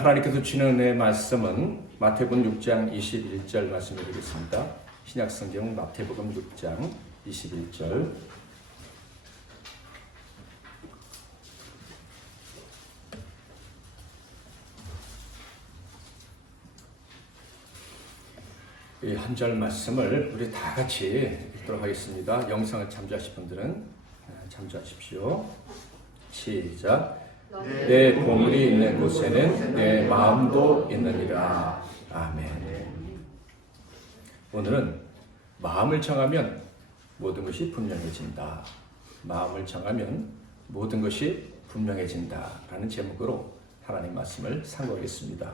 하나님께서 주시는 은혜의 말씀은 마태복음 6장 21절 말씀을 드리겠습니다. 신약성경 마태복음 6장 21절. 이 한 절 말씀을 우리 다 같이 읽도록 하겠습니다. 영상을 참조하실 분들은 참조하십시오. 시작. 내 보물이 있는 곳에는 내 마음도 있느니라. 아멘. 오늘은 마음을 정하면 모든 것이 분명해진다. 마음을 정하면 모든 것이 분명해진다. 라는 제목으로 하나님 말씀을 상고하겠습니다.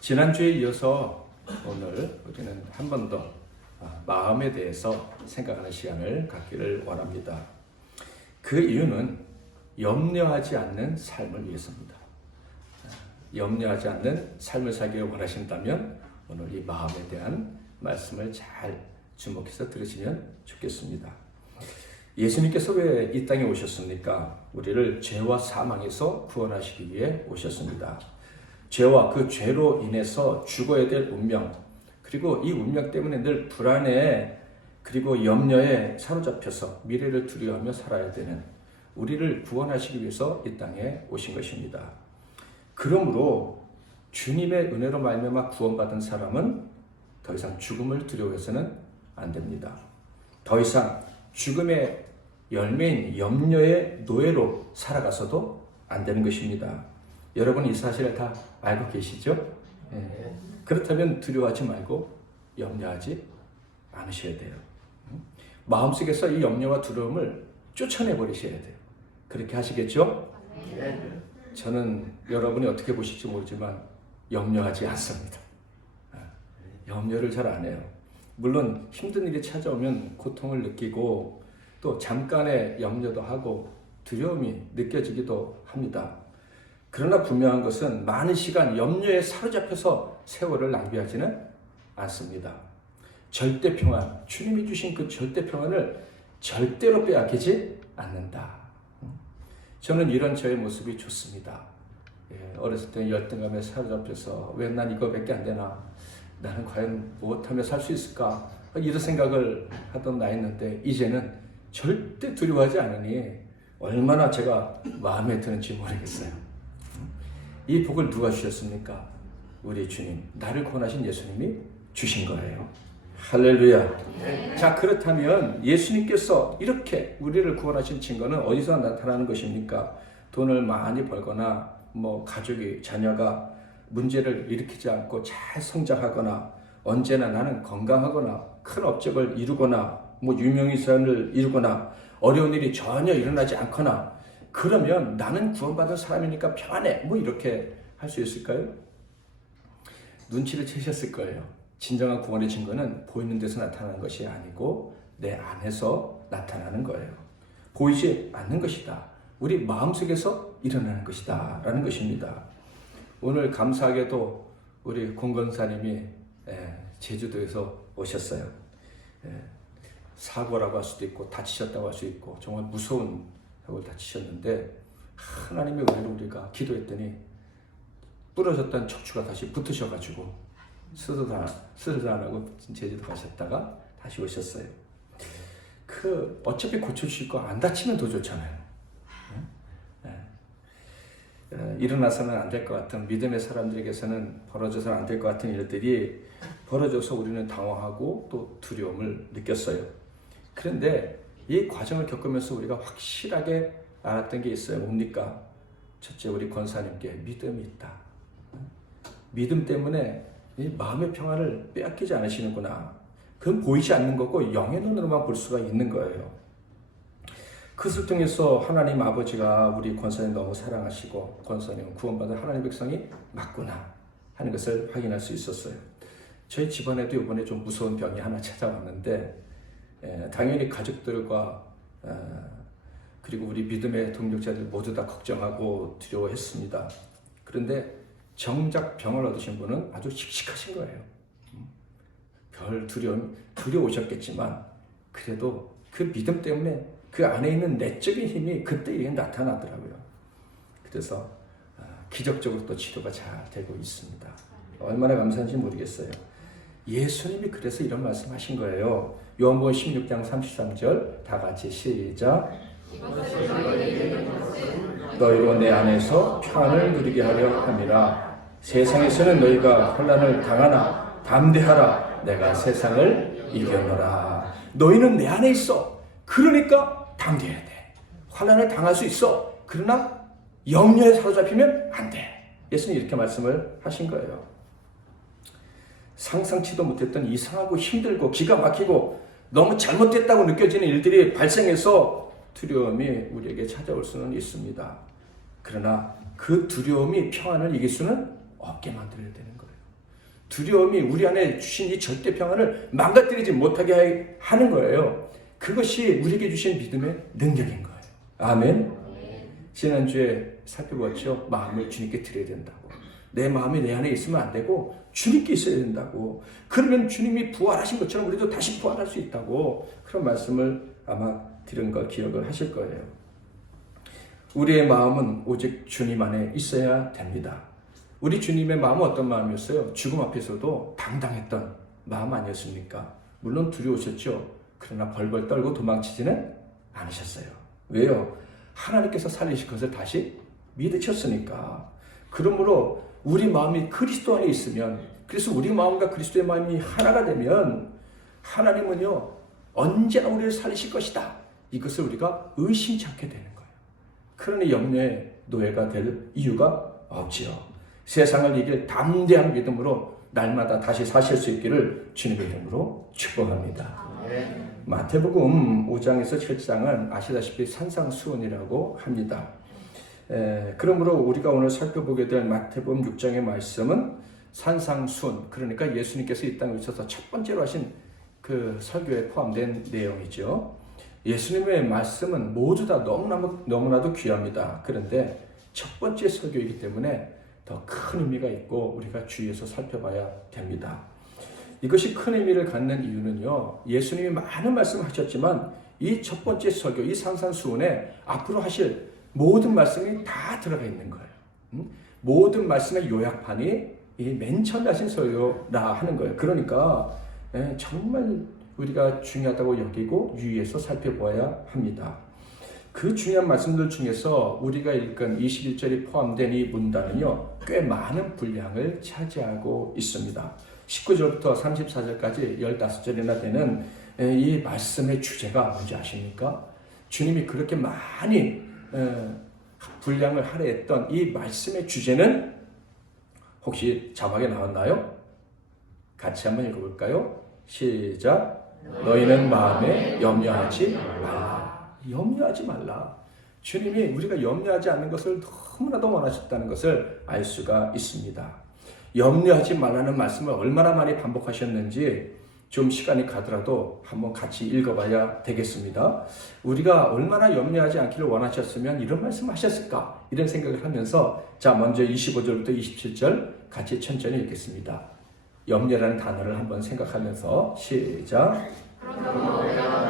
지난주에 이어서 오늘 우리는 한 번 더 마음에 대해서 생각하는 시간을 갖기를 원합니다. 그 이유는 염려하지 않는 삶을 위해서입니다. 염려하지 않는 삶을 살기를 원하신다면 오늘 이 마음에 대한 말씀을 잘 주목해서 들으시면 좋겠습니다. 예수님께서 왜 이 땅에 오셨습니까? 우리를 죄와 사망에서 구원하시기 위해 오셨습니다. 죄와 그 죄로 인해서 죽어야 될 운명, 그리고 이 운명 때문에 늘 불안해, 그리고 염려에 사로잡혀서 미래를 두려워하며 살아야 되는 우리를 구원하시기 위해서 이 땅에 오신 것입니다. 그러므로 주님의 은혜로 말미암아 구원받은 사람은 더 이상 죽음을 두려워해서는 안 됩니다. 더 이상 죽음의 열매인 염려의 노예로 살아가서도 안 되는 것입니다. 여러분 이 사실을 다 알고 계시죠? 네. 그렇다면 두려워하지 말고 염려하지 않으셔야 돼요. 마음속에서 이 염려와 두려움을 쫓아내버리셔야 돼요. 그렇게 하시겠죠? 네. 저는 여러분이 어떻게 보실지 모르지만 염려하지 않습니다. 염려를 잘 안 해요. 물론 힘든 일이 찾아오면 고통을 느끼고 또 잠깐의 염려도 하고 두려움이 느껴지기도 합니다. 그러나 분명한 것은 많은 시간 염려에 사로잡혀서 세월을 낭비하지는 않습니다. 절대 평안, 주님이 주신 그 절대 평안을 절대로 빼앗기지 않는다. 저는 이런 저의 모습이 좋습니다. 어렸을 때 열등감에 사로잡혀서 왜 난 이거밖에 안 되나? 나는 과연 무엇하며 살 수 있을까? 이런 생각을 하던 나이였는데 이제는 절대 두려워하지 않으니 얼마나 제가 마음에 드는지 모르겠어요. 이 복을 누가 주셨습니까? 우리 주님, 나를 구원하신 예수님이 주신 거예요. 할렐루야. 네. 자, 그렇다면 예수님께서 이렇게 우리를 구원하신 증거는 어디서 나타나는 것입니까? 돈을 많이 벌거나 가족이, 자녀가 문제를 일으키지 않고 잘 성장하거나 언제나 나는 건강하거나 큰 업적을 이루거나 유명인상을 이루거나 어려운 일이 전혀 일어나지 않거나 그러면 나는 구원받은 사람이니까 평안해. 이렇게 할 수 있을까요? 눈치를 채셨을 거예요. 진정한 구원의 증거는 보이는 데서 나타나는 것이 아니고 내 안에서 나타나는 거예요. 보이지 않는 것이다. 우리 마음속에서 일어나는 것이다. 라는 것입니다. 오늘 감사하게도 우리 공건사님이 제주도에서 오셨어요. 사고라고 할 수도 있고 다치셨다고 할 수 있고 정말 무서운 사고를 다치셨는데 하나님의 은혜로 우리가 기도했더니 부러졌던 척추가 다시 붙으셔가지고 수술도 안 하고 제주도 가셨다가 다시 오셨어요. 어차피 고쳐주실 거 안 다치면 더 좋잖아요. 일어나서는 안 될 것 같은 믿음의 사람들에게서는 벌어져서는 안 될 것 같은 일들이 벌어져서 우리는 당황하고 또 두려움을 느꼈어요. 그런데 이 과정을 겪으면서 우리가 확실하게 알았던 게 있어요. 뭡니까? 첫째, 우리 권사님께 믿음이 있다. 믿음 때문에 이 마음의 평안을 빼앗기지 않으시는구나. 그건 보이지 않는 거고 영의 눈으로만 볼 수가 있는 거예요. 그것을 통해서 하나님 아버지가 우리 권사님 너무 사랑하시고 권사님은 구원받은 하나님 백성이 맞구나 하는 것을 확인할 수 있었어요. 저희 집안에도 이번에 좀 무서운 병이 하나 찾아왔는데 당연히 가족들과 그리고 우리 믿음의 동력자들 모두 다 걱정하고 두려워했습니다. 그런데 정작 병을 얻으신 분은 아주 씩씩하신 거예요. 별 두려우셨겠지만 그래도 그 믿음 때문에 그 안에 있는 내적인 힘이 그때 나타나더라고요. 그래서 기적적으로 또 치료가 잘 되고 있습니다. 얼마나 감사한지 모르겠어요. 예수님이 그래서 이런 말씀하신 거예요. 요한복음 16장 33절 다 같이 시작. 너희로 내 안에서 평안을 누리게 하려 함이라. 세상에서는 너희가 혼란을 당하나 담대하라. 내가 세상을 이겨노라. 너희는 내 안에 있어. 그러니까 담대해야 돼. 환난을 당할 수 있어. 그러나 염려에 사로잡히면 안 돼. 예수님이 이렇게 말씀을 하신 거예요. 상상치도 못했던 이상하고 힘들고 기가 막히고 너무 잘못됐다고 느껴지는 일들이 발생해서 두려움이 우리에게 찾아올 수는 있습니다. 그러나 그 두려움이 평안을 이길 수는 없게 만들어야 되는 거예요. 두려움이 우리 안에 주신 이 절대 평안을 망가뜨리지 못하게 하는 거예요. 그것이 우리에게 주신 믿음의 능력인 거예요. 아멘. 지난주에 살펴봤죠. 마음을 주님께 드려야 된다고. 내 마음이 내 안에 있으면 안 되고 주님께 있어야 된다고. 그러면 주님이 부활하신 것처럼 우리도 다시 부활할 수 있다고. 그런 말씀을 아마 들은 걸 기억을 하실 거예요. 우리의 마음은 오직 주님 안에 있어야 됩니다. 우리 주님의 마음은 어떤 마음이었어요? 죽음 앞에서도 당당했던 마음 아니었습니까? 물론 두려우셨죠. 그러나 벌벌 떨고 도망치지는 않으셨어요. 왜요? 하나님께서 살리실 것을 다시 믿으셨으니까. 그러므로 우리 마음이 그리스도 안에 있으면, 그래서 우리 마음과 그리스도의 마음이 하나가 되면 하나님은요 언제나 우리를 살리실 것이다. 이것을 우리가 의심치 않게 되는 거예요. 그러니 염려의 노예가 될 이유가 없지요. 세상을 이길 담대한 믿음으로 날마다 다시 사실 수 있기를 주님의 이름으로 축복합니다. 마태복음 5장에서 7장은 아시다시피 산상수훈이라고 합니다. 그러므로 우리가 오늘 살펴보게 될 마태복음 6장의 말씀은 산상수훈, 그러니까 예수님께서 이 땅에 오셔서 첫 번째로 하신 그 설교에 포함된 내용이죠. 예수님의 말씀은 모두 다 너무나도 귀합니다. 그런데 첫 번째 설교이기 때문에 더 큰 의미가 있고 우리가 주의해서 살펴봐야 됩니다. 이것이 큰 의미를 갖는 이유는요, 예수님이 많은 말씀을 하셨지만 이 첫 번째 설교, 이 산상수훈에 앞으로 하실 모든 말씀이 다 들어가 있는 거예요. 모든 말씀의 요약판이 이 맨 처음에 하신 설교라 하는 거예요. 그러니까 정말 우리가 중요하다고 여기고 유의해서 살펴보아야 합니다. 그 중요한 말씀들 중에서 우리가 읽은 21절이 포함된 이 문단은요, 꽤 많은 분량을 차지하고 있습니다. 19절부터 34절까지 15절이나 되는 이 말씀의 주제가 뭔지 아십니까? 주님이 그렇게 많이 분량을 할애했던 이 말씀의 주제는 혹시 자막에 나왔나요? 같이 한번 읽어볼까요? 시작. 너희는 마음에 염려하지 말라. 염려하지 말라. 주님이 우리가 염려하지 않는 것을 너무나도 원하셨다는 것을 알 수가 있습니다. 염려하지 말라는 말씀을 얼마나 많이 반복하셨는지 좀 시간이 가더라도 한번 같이 읽어봐야 되겠습니다. 우리가 얼마나 염려하지 않기를 원하셨으면 이런 말씀 하셨을까? 이런 생각을 하면서 자, 먼저 25절부터 27절 같이 천천히 읽겠습니다. 염려라는 단어를 한번 생각하면서 시작.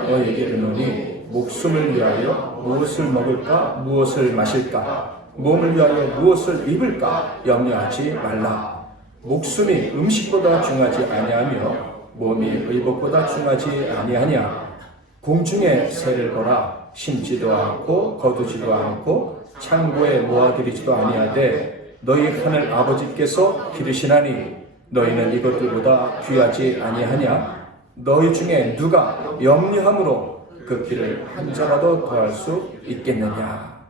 너에게 이르노니 목숨을 위하여 무엇을 먹을까 무엇을 마실까 몸을 위하여 무엇을 입을까 염려하지 말라. 목숨이 음식보다 중하지 아니하며 몸이 의복보다 중하지 아니하냐. 공중의 새를 보라. 심지도 않고 거두지도 않고 창고에 모아들이지도 아니하되 너희 하늘 아버지께서 기르시나니 너희는 이것들보다 귀하지 아니하냐. 너희 중에 누가 염려함으로 그 길을 한자라도 더할 수 있겠느냐.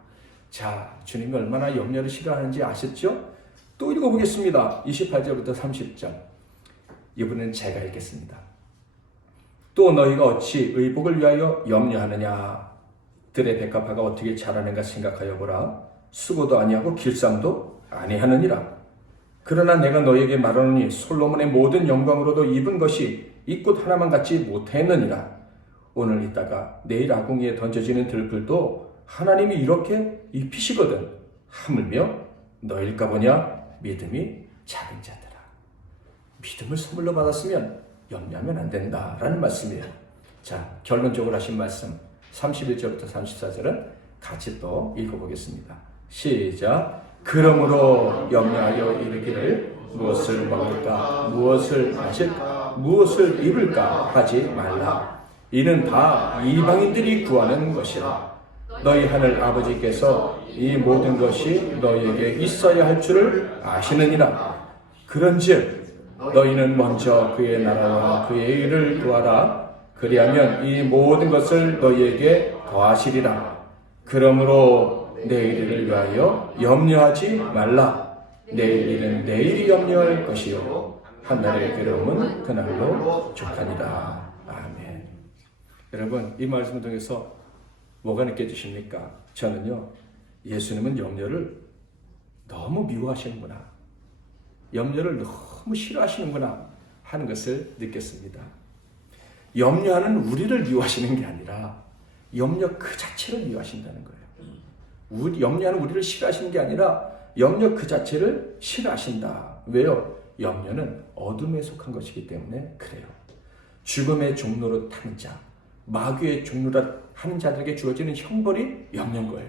자, 주님이 얼마나 염려를 싫어하는지 아셨죠? 또 읽어보겠습니다. 28절부터 30절. 이번엔 제가 읽겠습니다. 또 너희가 어찌 의복을 위하여 염려하느냐. 들의 백합화가 어떻게 자라는가 생각하여 보라. 수고도 아니하고 길쌈도 아니하느니라. 그러나 내가 너희에게 말하노니 솔로몬의 모든 영광으로도 입은 것이 이 꽃 하나만 갖지 못했느니라. 오늘 있다가 내일 아궁이에 던져지는 들풀도 하나님이 이렇게 입히시거든. 하물며 너일까 보냐. 믿음이 작은 자들아. 믿음을 선물로 받았으면 염려하면 안 된다라는 말씀이에요. 자, 결론적으로 하신 말씀 31절부터 34절은 같이 또 읽어보겠습니다. 시작. 그러므로 염려하여 이르기를 무엇을 먹을까, 무엇을 마실까, 무엇을 입을까 하지 말라. 이는 다 이방인들이 구하는 것이라. 너희 하늘 아버지께서 이 모든 것이 너희에게 있어야 할 줄을 아시느니라. 그런즉 너희는 먼저 그의 나라와 그의 의를 구하라. 그리하면 이 모든 것을 너희에게 더하시리라. 그러므로 내일 일을 위하여 염려하지 말라. 내일 일은 내일이 염려할 것이요 한 날의 괴로움은 그날로 족하니라. 아멘. 여러분, 이 말씀을 통해서 뭐가 느껴지십니까? 저는요, 예수님은 염려를 너무 미워하시는구나, 염려를 너무 싫어하시는구나 하는 것을 느꼈습니다. 염려하는 우리를 미워하시는 게 아니라 염려 그 자체를 미워하신다는 거예요. 염려하는 우리를 싫어하시는 게 아니라 염려 그 자체를 싫어하신다. 왜요? 염려는 어둠에 속한 것이기 때문에 그래요. 죽음의 종로로 타는 자, 마귀의 종로로 하는 자들에게 주어지는 형벌이 염려인 거예요.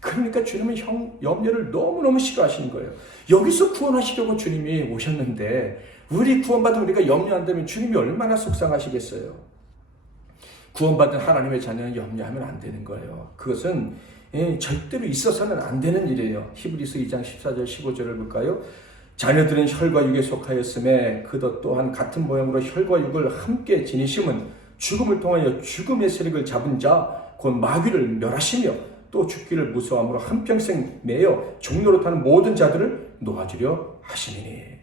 그러니까 주님은 염려를 너무너무 싫어하시는 거예요. 여기서 구원하시려고 주님이 오셨는데 우리 구원받은 우리가 염려한다면 주님이 얼마나 속상하시겠어요. 구원받은 하나님의 자녀는 염려하면 안 되는 거예요. 그것은 절대로 있어서는 안 되는 일이에요. 히브리서 2장 14절 15절을 볼까요? 자녀들은 혈과 육에 속하였음에 그도 또한 같은 모양으로 혈과 육을 함께 지니심은 죽음을 통하여 죽음의 세력을 잡은 자 곧 마귀를 멸하시며 또 죽기를 무서워함으로 한평생 매여 종로로 타는 모든 자들을 놓아주려 하시니니.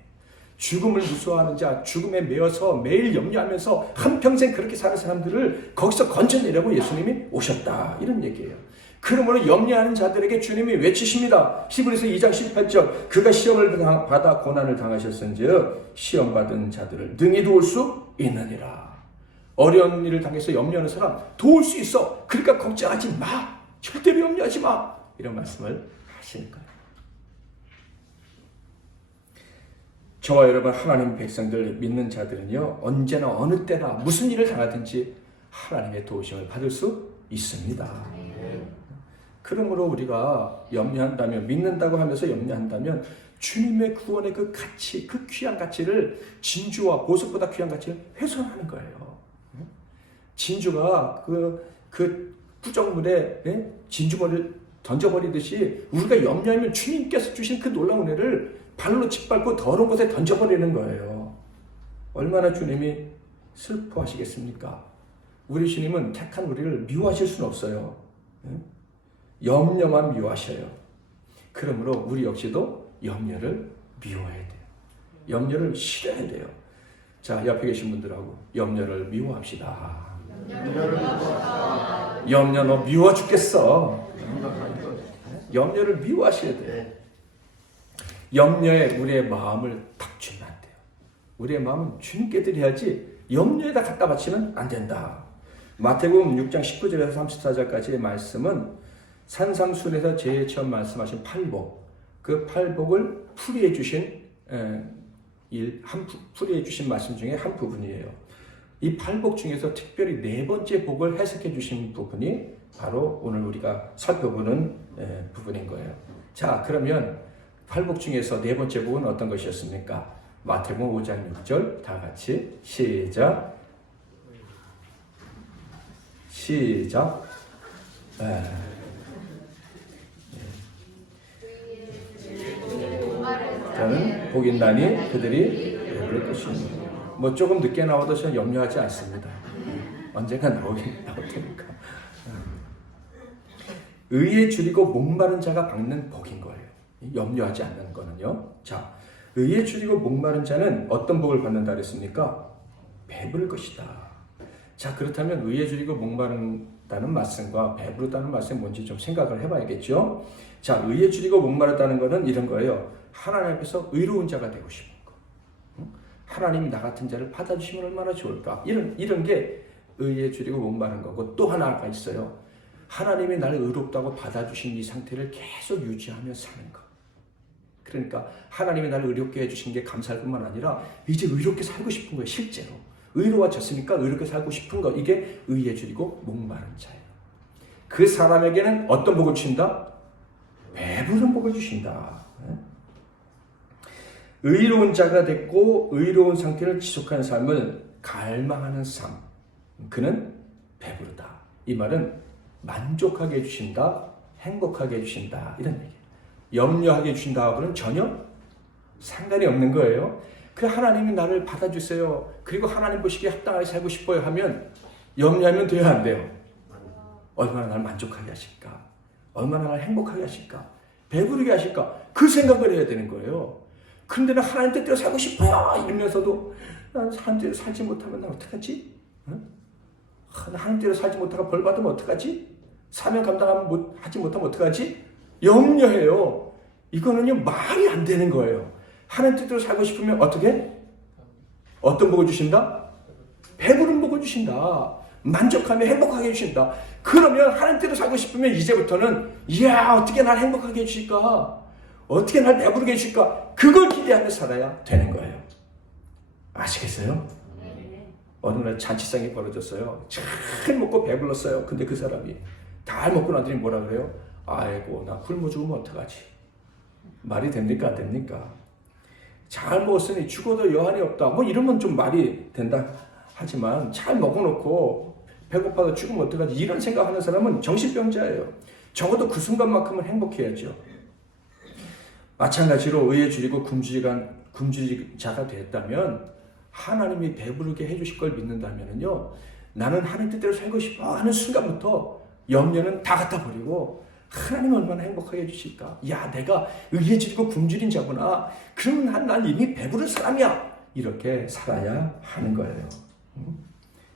죽음을 무서워하는 자, 죽음에 매여서 매일 염려하면서 한평생 그렇게 사는 사람들을 거기서 건져내려고 예수님이 오셨다, 이런 얘기예요. 그러므로 염려하는 자들에게 주님이 외치십니다. 히브리서 2장 18절 그가 시험을 받아 고난을 당하셨은즉 시험받은 자들을 능히 도울 수 있느니라. 어려운 일을 당해서 염려하는 사람 도울 수 있어. 그러니까 걱정하지 마. 절대로 염려하지 마. 이런 말씀을 하시는 거예요. 저와 여러분 하나님 백성들 믿는 자들은요, 언제나 어느 때나 무슨 일을 당하든지 하나님의 도우심을 받을 수 있습니다. 그러므로 우리가 염려한다면, 믿는다고 하면서 염려한다면 주님의 구원의 그 가치, 그 귀한 가치를, 진주와 보석보다 귀한 가치를 훼손하는 거예요. 진주가 그 구정물에 진주머리를 던져버리듯이 우리가 염려하면 주님께서 주신 그 놀라운 은혜를 발로 짓밟고 더러운 곳에 던져버리는 거예요. 얼마나 주님이 슬퍼하시겠습니까? 우리 주님은 택한 우리를 미워하실 수는 없어요. 염려만 미워하셔요. 그러므로 우리 역시도 염려를 미워해야 돼요. 염려를 싫어해야 돼요. 자, 옆에 계신 분들하고 염려를 미워합시다. 염려 너 미워 죽겠어. 염려를 미워하셔야 돼요. 염려에 우리의 마음을 탁 주면 안 돼요. 우리의 마음은 주님께 드려야지 염려에다 갖다 바치면 안 된다. 마태복음 6장 19절에서 34절까지의 말씀은 산상순에서 제일 처음 말씀하신 팔복, 그 팔복을 풀이해 주신 말씀 중에 한 부분이에요. 이 팔복 중에서 특별히 네 번째 복을 해석해 주신 부분이 바로 오늘 우리가 살펴보는 부분인 거예요. 자, 그러면 팔복 중에서 네 번째 복은 어떤 것이었습니까? 마태복음 5장 6절 다 같이 시작. 저는 복이 있나니 그들이 배부를 것이니. 뭐 조금 늦게 나와도 저는 염려하지 않습니다. 언젠가 나올 테니까. 의에 줄이고 목마른 자가 받는 복인 거예요. 염려하지 않는 거는요. 자, 의에 줄이고 목마른 자는 어떤 복을 받는다 그랬습니까? 배부를 것이다. 자, 그렇다면 의에 줄이고 목마른다는 말씀과 배부르다는 말씀이 뭔지 좀 생각을 해봐야겠죠. 자, 의에 줄이고 목마르다는 것은 이런 거예요. 하나님 앞에서 의로운 자가 되고 싶은 거. 하나님이 나 같은 자를 받아주시면 얼마나 좋을까. 이런 게 의에 줄이고 목마른 거고, 또 하나가 있어요. 하나님이 나를 의롭다고 받아주신 이 상태를 계속 유지하며 사는 것. 그러니까 하나님이 나를 의롭게 해주신 게 감사할 뿐만 아니라 이제 의롭게 살고 싶은 거예요. 실제로 의로워졌으니까 의롭게 살고 싶은 거. 이게 의에 줄이고 목마른 자예요. 그 사람에게는 어떤 복을 주신다? 배부른 복을 주신다. 의로운 자가 됐고 의로운 상태를 지속하는 삶을 갈망하는 삶, 그는 배부르다. 이 말은 만족하게 해주신다, 행복하게 해주신다, 이런 얘기예요. 염려하게 해주신다하고는 전혀 상관이 없는 거예요. 그 하나님이 나를 받아주세요, 그리고 하나님 보시기에 합당하게 살고 싶어요 하면 염려하면 돼야 안 돼요? 얼마나 나를 만족하게 하실까, 얼마나 나를 행복하게 하실까, 배부르게 하실까, 그 생각을 해야 되는 거예요. 그런데 나 하나님 뜻대로 살고 싶어요 이러면서도 난 하나님 뜻대로 살지 못하면 난 어떡하지? 응? 하나님 뜻대로 살지 못하고 벌 받으면 어떡하지? 사명 감당하지 못하면 어떡하지? 염려해요. 이거는요 말이 안 되는 거예요. 하나님 뜻대로 살고 싶으면 어떻게? 어떤 복을 주신다? 배부른 복을 주신다. 만족하며 행복하게 해주신다. 그러면 하나님 뜻대로 살고 싶으면 이제부터는 이야 어떻게 날 행복하게 해주실까? 어떻게 날 배부르게 해줄까? 그걸 기대하며 살아야 되는 거예요. 아시겠어요? 네. 어느 날 잔치상이 벌어졌어요. 잘 먹고 배불렀어요. 근데 그 사람이 다 먹고 나더니 뭐라 그래요? 아이고 나 굶어 죽으면 어떡하지? 말이 됩니까? 안 됩니까? 잘 먹었으니 죽어도 여한이 없다. 뭐 이러면 좀 말이 된다 하지만 잘 먹어놓고 배고파서 죽으면 어떡하지? 이런 생각하는 사람은 정신병자예요. 적어도 그 순간만큼은 행복해야죠. 마찬가지로 의에 줄이고 굶주리자가 됐다면 하나님이 배부르게 해주실 걸 믿는다면요, 나는 하나님 뜻대로 살고 싶어 하는 순간부터 염려는 다 갖다 버리고 하나님 얼마나 행복하게 해주실까? 야 내가 의에 줄이고 굶주린 자구나. 그러면 난 이미 배부른 사람이야. 이렇게 살아야 하는 거예요.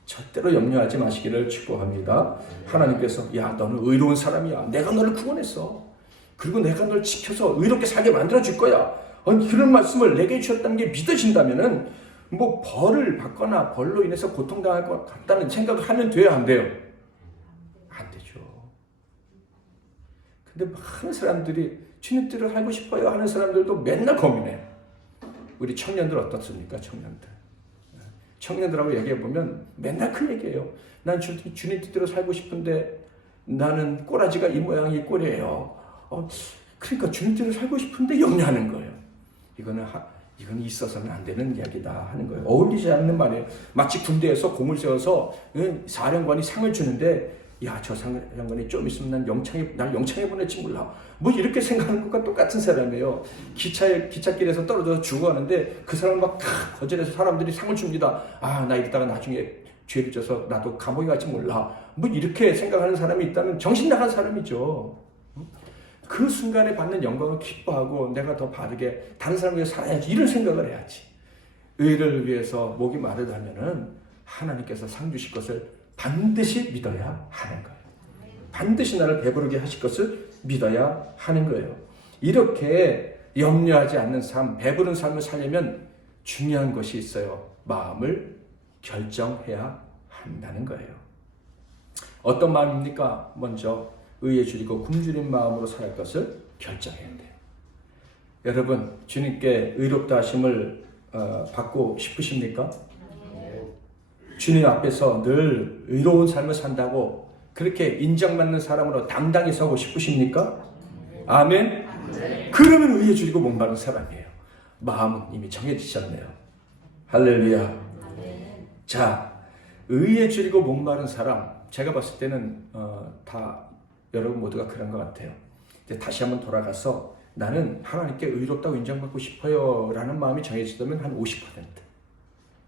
절대로 염려하지 마시기를 축복합니다. 하나님께서 야 너는 의로운 사람이야. 내가 너를 구원했어. 그리고 내가 널 지켜서 의롭게 살게 만들어줄 거야. 그런 말씀을 내게 주셨다는 게 믿어진다면은 뭐 벌을 받거나 벌로 인해서 고통당할 것 같다는 생각을 하면 돼요, 안 돼요? 안 되죠. 근데 많은 사람들이 주님 뜻대로 살고 싶어요 하는 사람들도 맨날 고민해. 우리 청년들 어떻습니까? 청년들하고 얘기해보면 맨날 그 얘기예요. 난 주님 뜻대로 살고 싶은데 나는 꼬라지가 이 모양 이 꼴이에요. 그러니까 주님 뜻대로 살고 싶은데 염려하는 거예요. 이거는 있어서는 안 되는 이야기다 하는 거예요. 어울리지 않는 말이에요. 마치 군대에서 공을 세워서 사령관이 상을 주는데 야 저 사령관이 좀 있으면 날 영창에 보낼지 몰라. 뭐 이렇게 생각하는 것과 똑같은 사람이에요. 기찻길에서 떨어져서 죽어가는데 그 사람은 막 거절해서 사람들이 상을 줍니다. 아 나 이러다가 나중에 죄를 져서 나도 감옥에 갈지 몰라. 뭐 이렇게 생각하는 사람이 있다면 정신 나간 사람이죠. 그 순간에 받는 영광을 기뻐하고 내가 더 바르게 다른 사람을 위해 살아야지 이런 생각을 해야지. 의를 위해서 목이 마르다면은 하나님께서 상 주실 것을 반드시 믿어야 하는 거예요. 반드시 나를 배부르게 하실 것을 믿어야 하는 거예요. 이렇게 염려하지 않는 삶, 배부른 삶을 살려면 중요한 것이 있어요. 마음을 결정해야 한다는 거예요. 어떤 마음입니까? 먼저 의에 줄이고 굶주린 마음으로 살 것을 결정해야 돼요. 여러분 주님께 의롭다 하심을 받고 싶으십니까? 주님 앞에서 늘 의로운 삶을 산다고 그렇게 인정받는 사람으로 당당히 서고 싶으십니까? 아멘? 그러면 의에 줄이고 목마른 사람이에요. 마음은 이미 정해지셨네요. 할렐루야. 자, 의에 줄이고 목마른 사람, 제가 봤을 때는 다 여러분 모두가 그런 것 같아요. 이제 다시 한번 돌아가서 나는 하나님께 의롭다고 인정받고 싶어요 라는 마음이 정해지다면 한 50%.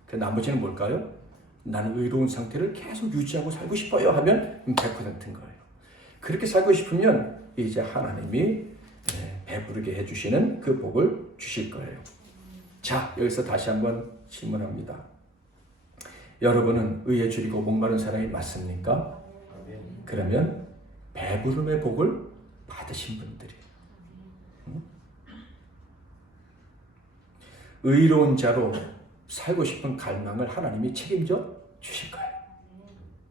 그 나머지는 뭘까요? 나는 의로운 상태를 계속 유지하고 살고 싶어요 하면 100%인 거예요. 그렇게 살고 싶으면 이제 하나님이 배부르게 해주시는 그 복을 주실 거예요. 자, 여기서 다시 한번 질문합니다. 여러분은 의에 줄이고 목마른 사람이 맞습니까? 그러면 배부름의 복을 받으신 분들이에요. 의로운 자로 살고 싶은 갈망을 하나님이 책임져 주실 거예요.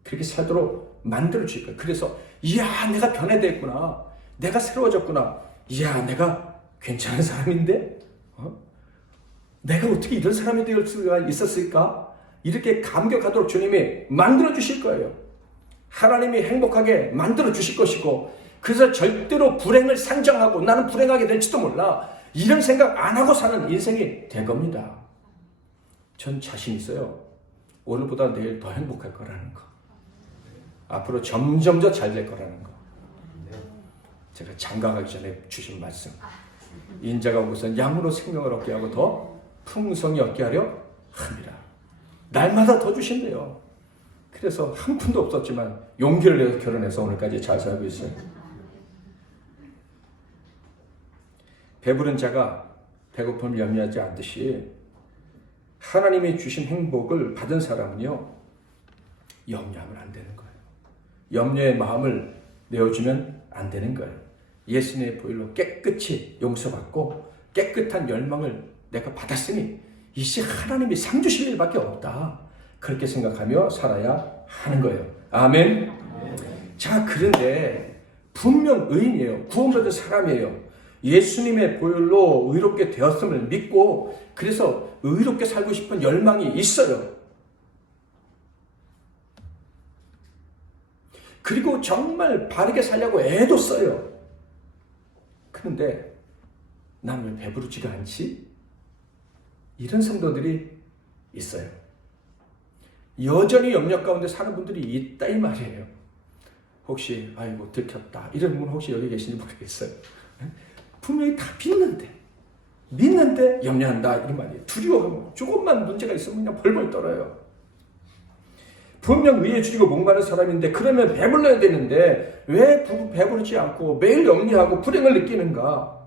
그렇게 살도록 만들어 주실 거예요. 그래서 이야 내가 변해됐구나. 내가 새로워졌구나. 이야 내가 괜찮은 사람인데 내가 어떻게 이런 사람이 될 수가 있었을까? 이렇게 감격하도록 주님이 만들어 주실 거예요. 하나님이 행복하게 만들어 주실 것이고 그래서 절대로 불행을 상정하고 나는 불행하게 될지도 몰라. 이런 생각 안 하고 사는 인생이 될 겁니다. 전 자신 있어요. 오늘보다 내일 더 행복할 거라는 거. 앞으로 점점 더 잘 될 거라는 거. 제가 장가가기 전에 주신 말씀. 인자가 오고서 양으로 생명을 얻게 하고 더 풍성히 얻게 하려 합니다. 날마다 더 주신대요. 그래서 한 푼도 없었지만 용기를 내서 결혼해서 오늘까지 잘 살고 있어요. 배부른 자가 배고픔을 염려하지 않듯이 하나님이 주신 행복을 받은 사람은요, 염려하면 안 되는 거예요. 염려의 마음을 내어주면 안 되는 거예요. 예수님의 보혈로 깨끗이 용서받고 깨끗한 열망을 내가 받았으니 이제 하나님이 상 주실 일밖에 없다. 그렇게 생각하며 살아야 하는 거예요. 아멘. 자, 그런데 분명 의인이에요. 구원받은 사람이에요. 예수님의 보혈로 의롭게 되었음을 믿고 그래서 의롭게 살고 싶은 열망이 있어요. 그리고 정말 바르게 살려고 애도 써요. 그런데 난 왜 배부르지가 않지? 이런 성도들이 있어요. 여전히 염려 가운데 사는 분들이 있다 이 말이에요. 혹시 아이고 들켰다 이런 분 혹시 여기 계신지 모르겠어요. 분명히 다 믿는데 염려한다 이런 말이에요. 두려워하고 조금만 문제가 있으면 그냥 벌벌 떨어요. 분명 위에 줄이고 목마른 사람인데 그러면 배불러야 되는데 왜 배부르지 않고 매일 염려하고 불행을 느끼는가?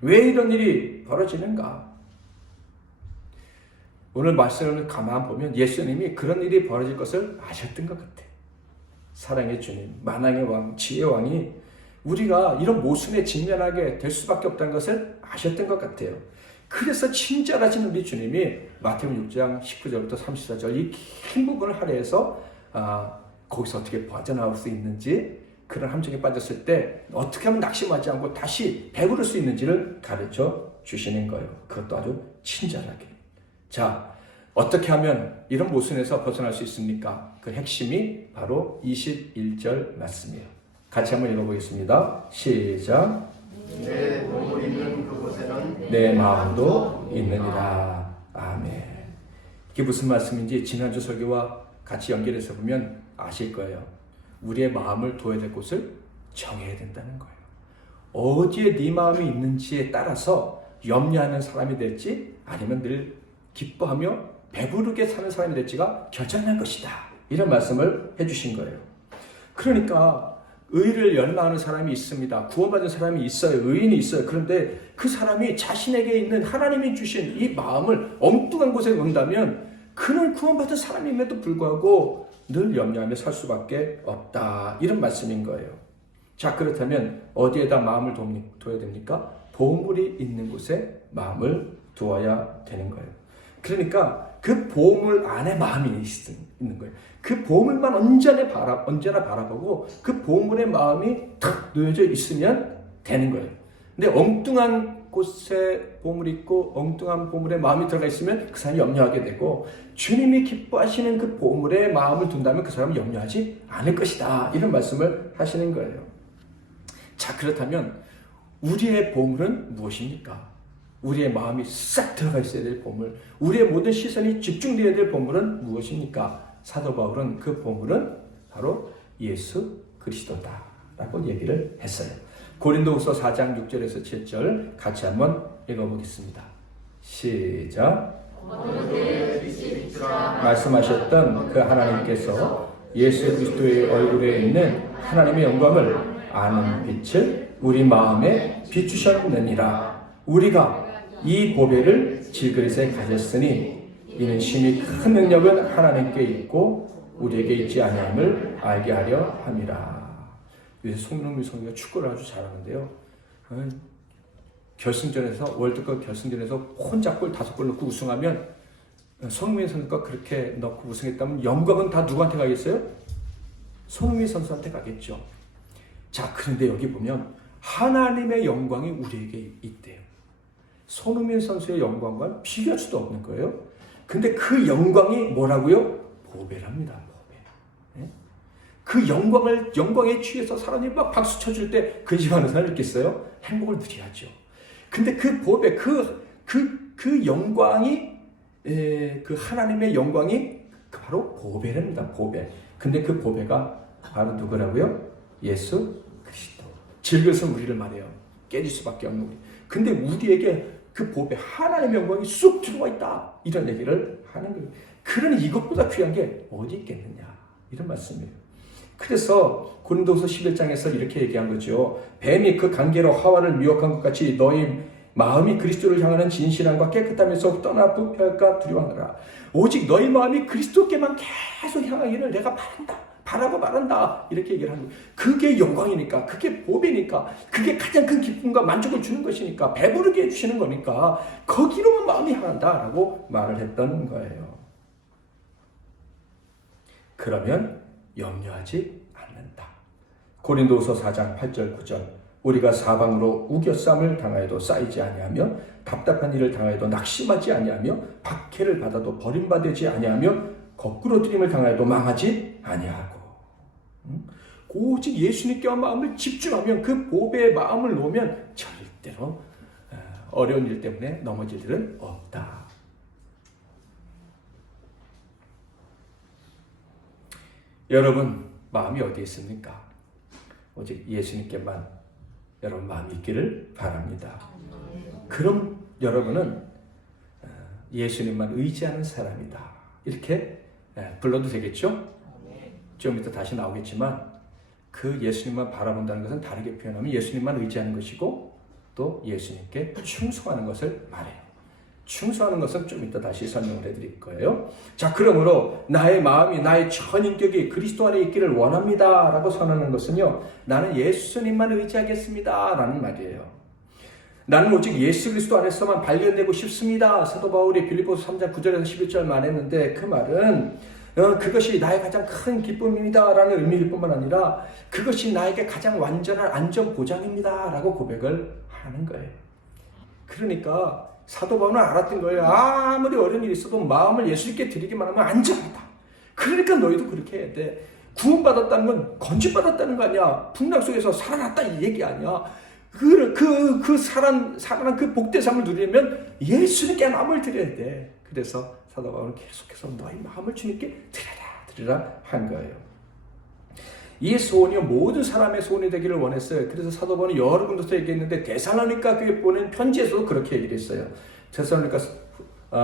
왜 이런 일이 벌어지는가? 오늘 말씀을 가만 보면 예수님이 그런 일이 벌어질 것을 아셨던 것 같아요. 사랑의 주님, 만왕의 왕, 지혜의 왕이 우리가 이런 모순에 직면하게 될 수밖에 없다는 것을 아셨던 것 같아요. 그래서 친절하신 우리 주님이 마태복음 6장 19절부터 34절 이 긴 부분을 할애해서 거기서 어떻게 빠져나올 수 있는지, 그런 함정에 빠졌을 때 어떻게 하면 낙심하지 않고 다시 배부를 수 있는지를 가르쳐 주시는 거예요. 그것도 아주 친절하게. 자, 어떻게 하면 이런 모순에서 벗어날 수 있습니까? 그 핵심이 바로 21절 말씀이에요. 같이 한번 읽어보겠습니다. 시작. 내 몸을 있는 그곳에는 내 마음도 있느니라. 아멘. 이게 무슨 말씀인지 지난주 설교와 같이 연결해서 보면 아실 거예요. 우리의 마음을 둬야 될 곳을 정해야 된다는 거예요. 어디에 네 마음이 있는지에 따라서 염려하는 사람이 될지 아니면 늘 기뻐하며 배부르게 사는 사람이 될지가 결정할 것이다. 이런 말씀을 해주신 거예요. 그러니까 의를 열망하는 사람이 있습니다. 구원받은 사람이 있어요. 의인이 있어요. 그런데 그 사람이 자신에게 있는 하나님이 주신 이 마음을 엉뚱한 곳에 놓는다면 그는 구원받은 사람임에도 불구하고 늘 염려하며 살 수밖에 없다. 이런 말씀인 거예요. 자, 그렇다면 어디에다 마음을 둬야 됩니까? 보물이 있는 곳에 마음을 두어야 되는 거예요. 그러니까 그 보물 안에 마음이 있는 거예요. 그 보물만 언제나 바라보고 그 보물의 마음이 탁 놓여져 있으면 되는 거예요. 근데 엉뚱한 곳에 보물이 있고 엉뚱한 보물에 마음이 들어가 있으면 그 사람이 염려하게 되고, 주님이 기뻐하시는 그 보물에 마음을 둔다면 그 사람은 염려하지 않을 것이다. 이런 말씀을 하시는 거예요. 자, 그렇다면 우리의 보물은 무엇입니까? 우리의 마음이 싹 들어가 있어야 될 보물, 우리의 모든 시선이 집중되어야 될 보물은 무엇입니까? 사도 바울은 그 보물은 바로 예수 그리스도다라고 얘기를 했어요. 고린도후서 4장 6절에서 7절 같이 한번 읽어보겠습니다. 시작. 말씀하셨던 그 하나님께서 예수 그리스도의 얼굴에 있는 하나님의 영광을 아는 빛을 우리 마음에 비추셨느니라. 우리가 이 보배를 질그릇에 가졌으니 이는 심히 큰 능력은 하나님께 있고 우리에게 있지 아니함을 알게 하려 함이라. 요새 송영미 선수가 축구를 아주 잘하는데요. 결승전에서 월드컵 결승전에서 혼자 골 5골 넣고 우승하면 손흥민 선수가 그렇게 넣고 우승했다면 영광은 다 누구한테 가겠어요? 손흥민 선수한테 가겠죠. 자, 그런데 여기 보면 하나님의 영광이 우리에게 있대요. 손흥민 선수의 영광과 비교할 수도 없는 거예요. 근데 그 영광이 뭐라고요? 보배랍니다. 보배. 그 영광에 취해서 사람이 막 박수 쳐줄 때 근심하는 사람 있겠어요? 행복을 누려야죠. 근데 그 법에 그 영광이 그 하나님의 영광이 바로 보배랍니다. 보배. 근데 그 보배가 바로 누구라고요? 예수 그리스도. 즐겨서 우리를 말해요. 깨질 수밖에 없는 우리. 근데 우리에게 그 보배 하나님의 영광이 쑥 들어와 있다. 이런 얘기를 하는 거예요. 그러니 이것보다 귀한 게 어디 있겠느냐. 이런 말씀이에요. 그래서 고린도서 11장에서 이렇게 얘기한 거죠. 뱀이 그 관계로 하와를 미혹한 것 같이 너희 마음이 그리스도를 향하는 진실함과 깨끗함에서 떠나 부패할까 두려워하느라. 오직 너희 마음이 그리스도께만 계속 향하기를 내가 바라고 바란다. 이렇게 얘기를 하는 거예요. 그게 영광이니까, 그게 보배니까, 그게 가장 큰 기쁨과 만족을 주는 것이니까, 배부르게 해주시는 거니까 거기로만 마음이 향한다라고 말을 했던 거예요. 그러면 염려하지 않는다. 고린도후서 4장 8절 9절 우리가 사방으로 우겨쌈을 당하여도 쌓이지 아니하며 답답한 일을 당하여도 낙심하지 아니하며 박해를 받아도 버림받지 아니하며 거꾸로 들임을 당하여도 망하지 아니하고. 오직 예수님께만 마음을 집중하면 그 보배에 마음을 놓으면 절대로 어려운 일 때문에 넘어질 일은 없다. 여러분 마음이 어디에 있습니까? 오직 예수님께만 여러분 마음이 있기를 바랍니다. 그럼 여러분은 예수님만 의지하는 사람이다. 이렇게 불러도 되겠죠? 좀 이따 다시 나오겠지만 그 예수님만 바라본다는 것은 다르게 표현하면 예수님만 의지하는 것이고 또 예수님께 충성하는 것을 말해요. 충성하는 것은 좀 이따 다시 설명을 해드릴 거예요. 자, 그러므로 나의 마음이 나의 전 인격이 그리스도 안에 있기를 원합니다 라고 선언하는 것은요, 나는 예수님만 의지하겠습니다 라는 말이에요. 나는 오직 예수 그리스도 안에서만 발견되고 싶습니다. 사도 바울이 빌립보서 3장 9절에서 11절 말했는데 그 말은 그것이 나의 가장 큰 기쁨입니다 라는 의미일 뿐만 아니라 그것이 나에게 가장 완전한 안전 보장입니다 라고 고백을 하는 거예요. 그러니까 사도 바울은 알았던 거예요. 아무리 어려운 일이 있어도 마음을 예수님께 드리기만 하면 안전하다. 그러니까 너희도 그렇게 해야 돼. 구원받았다는 건 건진받았다는 거 아니야. 풍랑 속에서 살아났다 이 얘기 아니야. 살아난 그 복된 삶을 누리려면 예수님께 마음을 드려야 돼. 그래서 사도 바울은 계속해서 너희 마음을 주님께 드리라 한 거예요. 이 소원이 모든 사람의 소원이 되기를 원했어요. 그래서 사도 바울은 여러 군데서 얘기했는데 데살로니가 교회 보낸 편지에서도 그렇게 얘기를 했어요. 데살로니가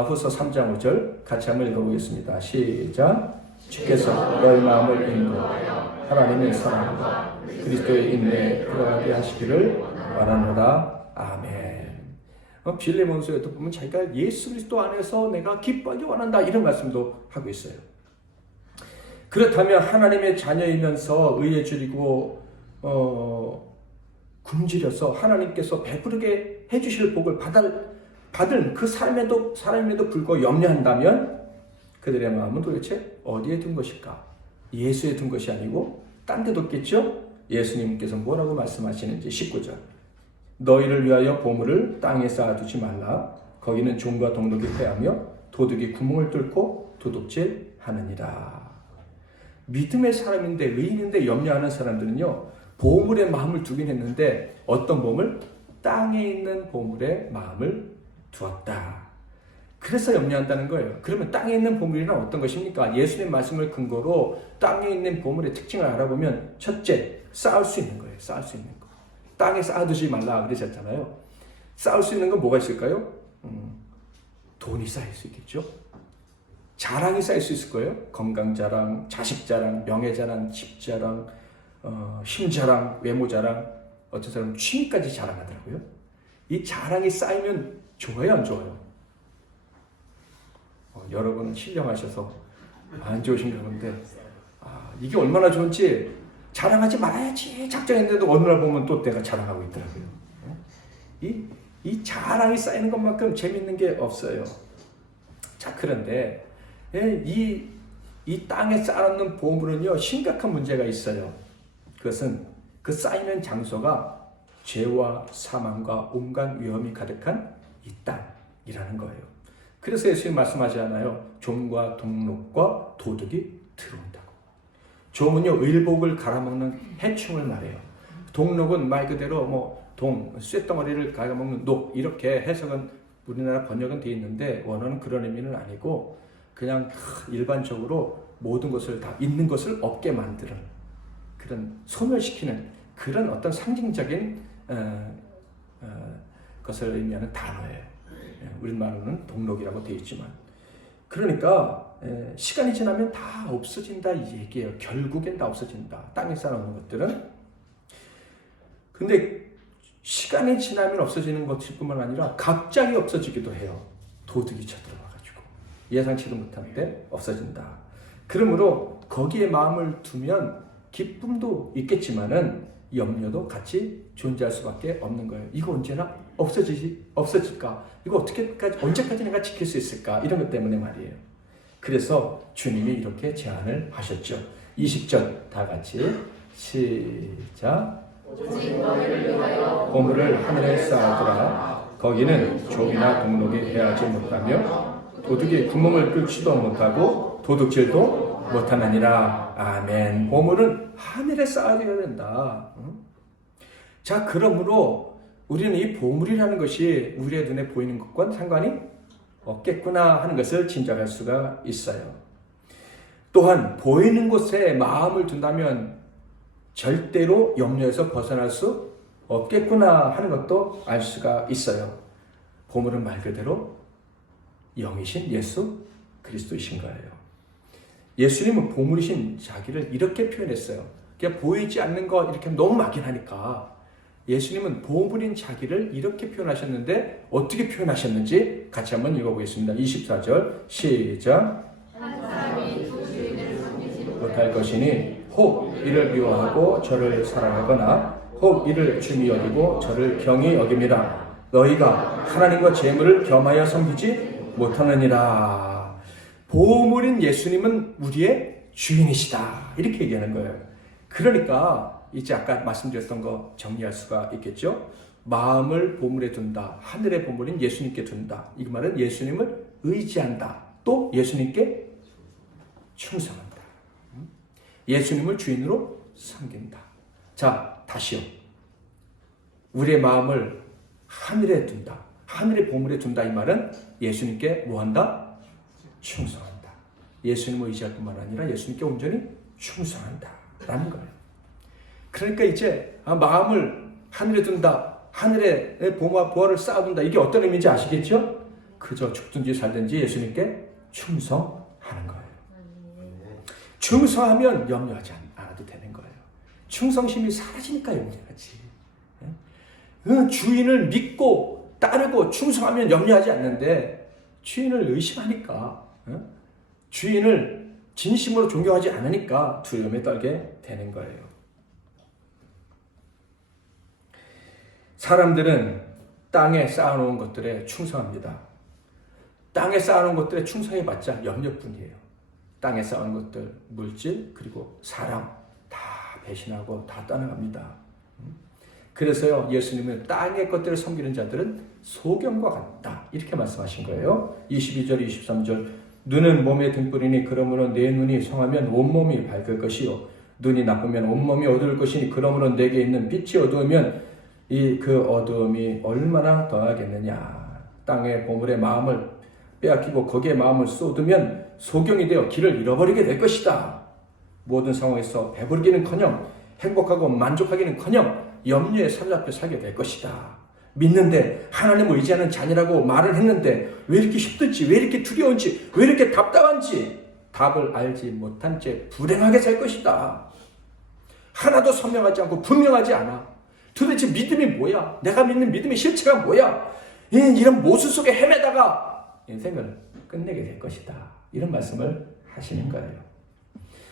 후서 3장 5절 같이 한번 읽어보겠습니다. 시작. 주께서 너희 마음을 인도하여 하나님의 사랑과 그리스도의 인내에 들어가게 하시기를 원하노라. 아멘. 빌레몬서에도 보면 자기가 예수 그리스도 안에서 내가 기뻐하기 원한다 이런 말씀도 하고 있어요. 그렇다면 하나님의 자녀이면서 의에 줄이고 굶주려서 하나님께서 베푸르게 해주실 복을 받을 그 사람에도 불구하고 염려한다면 그들의 마음은 도대체 어디에 둔 것일까? 예수에 둔 것이 아니고 딴 데 뒀겠죠? 예수님께서 뭐라고 말씀하시는지 19절 너희를 위하여 보물을 땅에 쌓아두지 말라. 거기는 종과 동독이 패하며 도둑이 구멍을 뚫고 도둑질하느니라. 믿음의 사람인데 의인인데 염려하는 사람들은요 보물에 마음을 두긴 했는데 어떤 보물? 땅에 있는 보물에 마음을 두었다. 그래서 염려한다는 거예요. 그러면 땅에 있는 보물이란 어떤 것입니까? 예수님의 말씀을 근거로 땅에 있는 보물의 특징을 알아보면 첫째, 쌓을 수 있는 거예요. 쌓을 수 있는 거. 땅에 쌓아두지 말라 그러셨잖아요. 쌓을 수 있는 건 뭐가 있을까요? 돈이 쌓일 수 있겠죠. 자랑이 쌓일 수 있을 거예요. 건강 자랑, 자식 자랑, 명예 자랑, 집 자랑, 힘 자랑, 외모 자랑, 어떤 사람은 취미까지 자랑하더라고요. 이 자랑이 쌓이면 좋아요, 안 좋아요? 여러분은 신령하셔서 안 좋으신가 본데 이게 얼마나 좋은지 자랑하지 말아야지 작정했는데도 어느 날 보면 또 내가 자랑하고 있더라고요. 이 자랑이 쌓이는 것만큼 재밌는 게 없어요. 자, 그런데 이 땅에 쌓아놓는 보물은요 심각한 문제가 있어요. 그것은 그 쌓이는 장소가 죄와 사망과 온갖 위험이 가득한 이 땅이라는 거예요. 그래서 예수님 말씀하지 않아요? 종과 동록과 도둑이 들어온다고. 종은요 의복을 갈아먹는 해충을 말해요. 동록은 말 그대로 뭐 쇳덩어리를 갈아먹는 녹 이렇게 해석은 우리나라 번역은 돼 있는데 원어는 그런 의미는 아니고 그냥 일반적으로 모든 것을 다 있는 것을 없게 만드는 그런 소멸시키는 그런 어떤 상징적인 것을 의미하는 단어예요. 우리말로는 동록이라고 되어 있지만 그러니까 시간이 지나면 다 없어진다 이 얘기예요. 결국엔 다 없어진다. 땅에 쌓아놓는 것들은. 근데 시간이 지나면 없어지는 것일 뿐만 아니라 갑자기 없어지기도 해요. 도둑이 쳐들어와가지고 예상치도 못하는데 없어진다. 그러므로 거기에 마음을 두면 기쁨도 있겠지만은 염려도 같이 존재할 수밖에 없는 거예요. 이거 언제나 없어질까? 이거 언제까지 내가 지킬 수 있을까? 이런 것 때문에 말이에요. 그래서 주님이 이렇게 제안을 하셨죠. 20절 다 같이 시작. 오직 너희를 위하여 보물을 하늘에 쌓아두라. 거기는 종이나 동록이 해하지 못하며 도둑이 구멍을 뚫지도 못하고 도둑질도 못하느니라. 아멘. 보물은 하늘에 쌓아둬야 된다. 자, 그러므로 우리는 이 보물이라는 것이 우리의 눈에 보이는 것과는 상관이 없겠구나 하는 것을 짐작할 수가 있어요. 또한 보이는 곳에 마음을 둔다면 절대로 염려에서 벗어날 수 없겠구나 하는 것도 알 수가 있어요. 보물은 말 그대로 영이신 예수 그리스도이신 거예요. 예수님은 보물이신 자기를 이렇게 표현했어요. 그냥 보이지 않는 거 이렇게 너무 막연하니까 예수님은 보물인 자기를 이렇게 표현하셨는데 어떻게 표현하셨는지 같이 한번 읽어보겠습니다. 24절 시작. 한 사람이 두 주인을 섬기지 못할 것이니 혹 이를 미워하고 저를 사랑하거나 혹 이를 중히 여기고 저를 경히 여김이라. 너희가 하나님과 재물을 겸하여 섬기지 못하느니라. 보물인 예수님은 우리의 주인이시다 이렇게 얘기하는 거예요. 그러니까 이제 아까 말씀드렸던 거 정리할 수가 있겠죠. 마음을 보물에 둔다. 하늘의 보물인 예수님께 둔다. 이 말은 예수님을 의지한다. 또 예수님께 충성한다. 예수님을 주인으로 섬긴다. 자, 다시요. 우리의 마음을 하늘에 둔다. 하늘의 보물에 둔다. 이 말은 예수님께 뭐한다? 충성한다. 예수님을 의지할 뿐만 아니라 예수님께 온전히 충성한다. 라는 거예요. 그러니까 이제 마음을 하늘에 둔다. 하늘에 보화를 쌓아둔다. 이게 어떤 의미인지 아시겠죠? 그저 죽든지 살든지 예수님께 충성하는 거예요. 충성하면 염려하지 않아도 되는 거예요. 충성심이 사라지니까 염려하지. 주인을 믿고 따르고 충성하면 염려하지 않는데 주인을 의심하니까 주인을 진심으로 존경하지 않으니까 두려움에 떨게 되는 거예요. 사람들은 땅에 쌓아놓은 것들에 충성합니다. 땅에 쌓아놓은 것들에 충성해봤자 염려뿐이에요. 땅에 쌓아놓은 것들, 물질 그리고 사람 다 배신하고 다 떠나갑니다. 그래서요 예수님은 땅의 것들을 섬기는 자들은 소경과 같다 이렇게 말씀하신 거예요. 22절 23절 눈은 몸의 등불이니 그러므로 내 눈이 성하면 온몸이 밝을 것이요 눈이 나쁘면 온몸이 어두울 것이니 그러므로 내게 있는 빛이 어두우면 그 어두움이 얼마나 더하겠느냐. 땅의 보물의 마음을 빼앗기고 거기에 마음을 쏟으면 소경이 되어 길을 잃어버리게 될 것이다. 모든 상황에서 배부르기는커녕 행복하고 만족하기는커녕 염려에 사로잡혀 살게 될 것이다. 믿는데 하나님을 의지하는 자녀라고 말을 했는데 왜 이렇게 힘든지, 왜 이렇게 두려운지, 왜 이렇게 답답한지 답을 알지 못한 채 불행하게 살 것이다. 하나도 선명하지 않고 분명하지 않아. 도대체 믿음이 뭐야? 내가 믿는 믿음의 실체가 뭐야? 이런 모순 속에 헤매다가 인생을 끝내게 될 것이다. 이런 말씀을 하시는 거예요.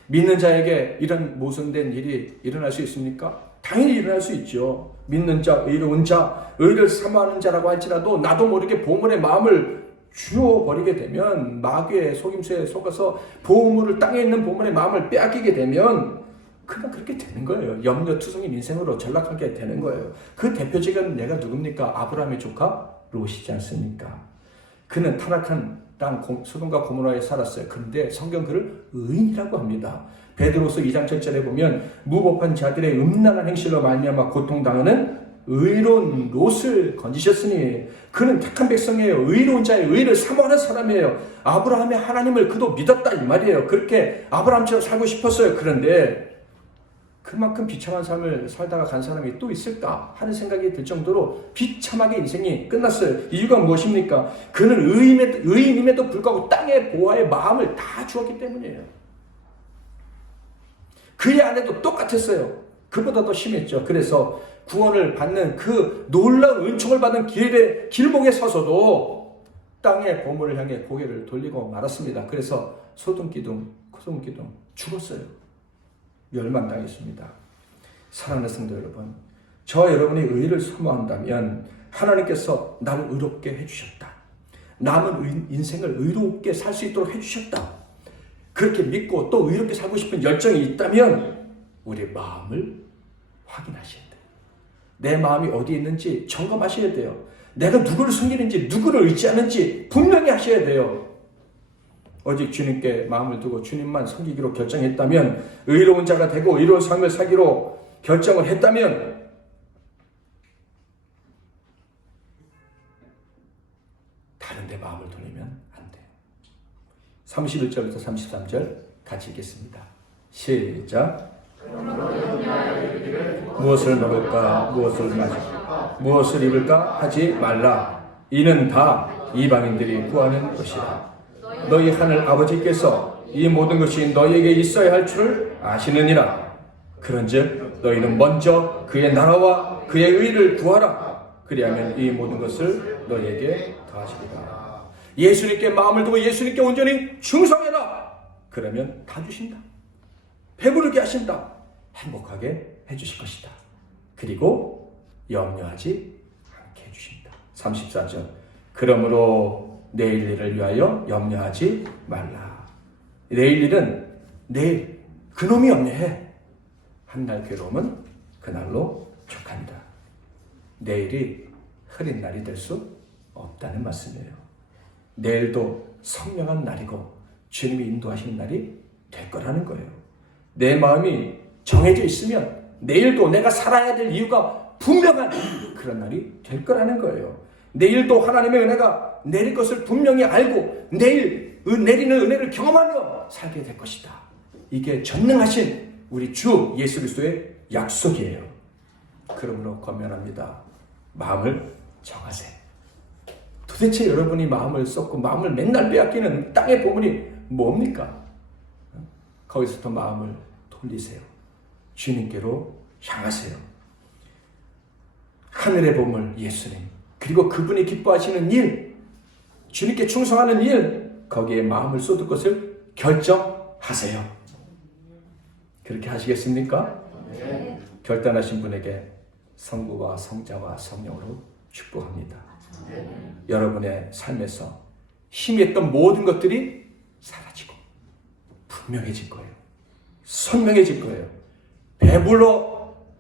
믿는 자에게 이런 모순된 일이 일어날 수 있습니까? 당연히 일어날 수 있죠. 믿는 자, 의로운 자, 의를 사모하는 자라고 할지라도 나도 모르게 보물의 마음을 주어버리게 되면 마귀의 속임수에 속아서 보물을 땅에 있는 보물의 마음을 빼앗기게 되면 그냥 그렇게 되는 거예요. 염려투성인 인생으로 전락하게 되는 거예요. 그 대표적인 예가 누굽니까? 아브라함의 조카 롯이지 않습니까? 그는 타락한 땅 소돔과 고모라에 살았어요. 그런데 성경 그를 의인이라고 합니다. 베드로서 2장 7절에 보면 무법한 자들의 음란한 행실로 말미암아 고통당하는 의로운 롯을 건지셨으니 그는 착한 백성이에요. 의로운 자의 의를 사모하는 사람이에요. 아브라함의 하나님을 그도 믿었다 이 말이에요. 그렇게 아브라함처럼 살고 싶었어요. 그런데 그만큼 비참한 삶을 살다가 간 사람이 또 있을까 하는 생각이 들 정도로 비참하게 인생이 끝났어요. 이유가 무엇입니까? 그는 의인임에도 불구하고 땅의 보화의 마음을 다 주었기 때문이에요. 그의 아내도 똑같았어요. 그보다 더 심했죠. 그래서 구원을 받는 그 놀라운 은총을 받은 길목에 서서도 땅의 보물을 향해 고개를 돌리고 말았습니다. 그래서 소돔 기둥 죽었어요. 멸망당했습니다. 사랑하는 성도 여러분, 저와 여러분이 의를 사모한다면 하나님께서 나를 의롭게 해주셨다. 남은 인생을 의롭게 살 수 있도록 해주셨다. 그렇게 믿고 또 의롭게 살고 싶은 열정이 있다면 우리 마음을 확인하셔야 돼요. 내 마음이 어디에 있는지 점검하셔야 돼요. 내가 누구를 숨기는지 누구를 의지하는지 분명히 하셔야 돼요. 오직 주님께 마음을 두고 주님만 섬기기로 결정했다면, 의로운 자가 되고 의로운 삶을 살기로 결정을 했다면 다른 데 마음을 돌리면 안 돼요. 31절부터 33절 같이 읽겠습니다. 시작. 무엇을 먹을까 무엇을 마실까 무엇을 입을까 하지 말라. 이는 다 이방인들이 구하는 것이라. 너희 하늘 아버지께서 이 모든 것이 너희에게 있어야 할 줄을 아시느니라. 그런즉 너희는 먼저 그의 나라와 그의 의를 구하라. 그리하면 이 모든 것을 너희에게 더하시리라. 예수님께 마음을 두고 예수님께 온전히 충성해라. 그러면 다 주신다. 배부르게 하신다. 행복하게 해주실 것이다. 그리고 염려하지 않게 해주신다. 34절. 그러므로 내일 일을 위하여 염려하지 말라. 내일 일은 내일 그놈이 염려해. 한날 괴로움은 그날로 족한다. 내일이 흐린 날이 될 수 없다는 말씀이에요. 내일도 선명한 날이고 주님이 인도하시는 날이 될 거라는 거예요. 내 마음이 정해져 있으면 내일도 내가 살아야 될 이유가 분명한 그런 날이 될 거라는 거예요. 내일도 하나님의 은혜가 내릴 것을 분명히 알고 내일 내리는 은혜를 경험하며 살게 될 것이다. 이게 전능하신 우리 주 예수 그리스도의 약속이에요. 그러므로 권면합니다. 마음을 정하세요. 도대체 여러분이 마음을 쏟고 마음을 맨날 빼앗기는 땅의 보물이 뭡니까? 거기서부터 마음을 돌리세요. 주님께로 향하세요. 하늘의 보물 예수님, 그리고 그분이 기뻐하시는 일, 주님께 충성하는 일, 거기에 마음을 쏟을 것을 결정하세요. 그렇게 하시겠습니까? 네. 결단하신 분에게 성부와 성자와 성령으로 축복합니다. 네. 여러분의 삶에서 힘이 했던 모든 것들이 사라지고 분명해질 거예요. 선명해질 거예요.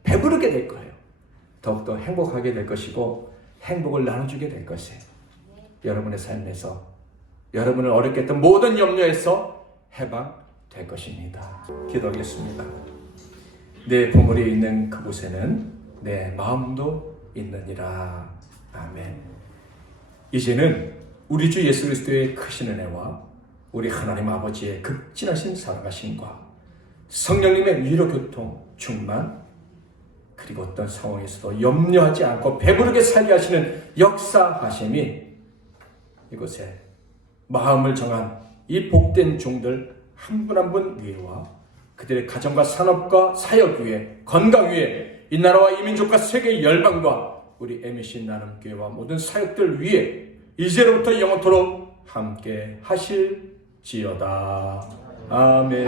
배부르게 될 거예요. 더욱더 행복하게 될 것이고 행복을 나눠주게 될 것이에요. 여러분의 삶에서 여러분을 어렵게 했던 모든 염려에서 해방될 것입니다. 기도하겠습니다. 내 보물이 있는 그곳에는 내 마음도 있느니라. 아멘. 이제는 우리 주 예수 그리스도의 크신 은혜와 우리 하나님 아버지의 극진하신 사랑하심과 성령님의 위로 교통 충만, 그리고 어떤 상황에서도 염려하지 않고 배부르게 살게 하시는 역사하심이 이곳에 마음을 정한 이 복된 종들 한 분 한 분 위에와 그들의 가정과 산업과 사역 위에, 건강 위에, 이 나라와 이 민족과 세계 열방과 우리 MBC 나눔교회와 모든 사역들 위에 이제로부터 영원토록 함께 하실지어다. 아멘.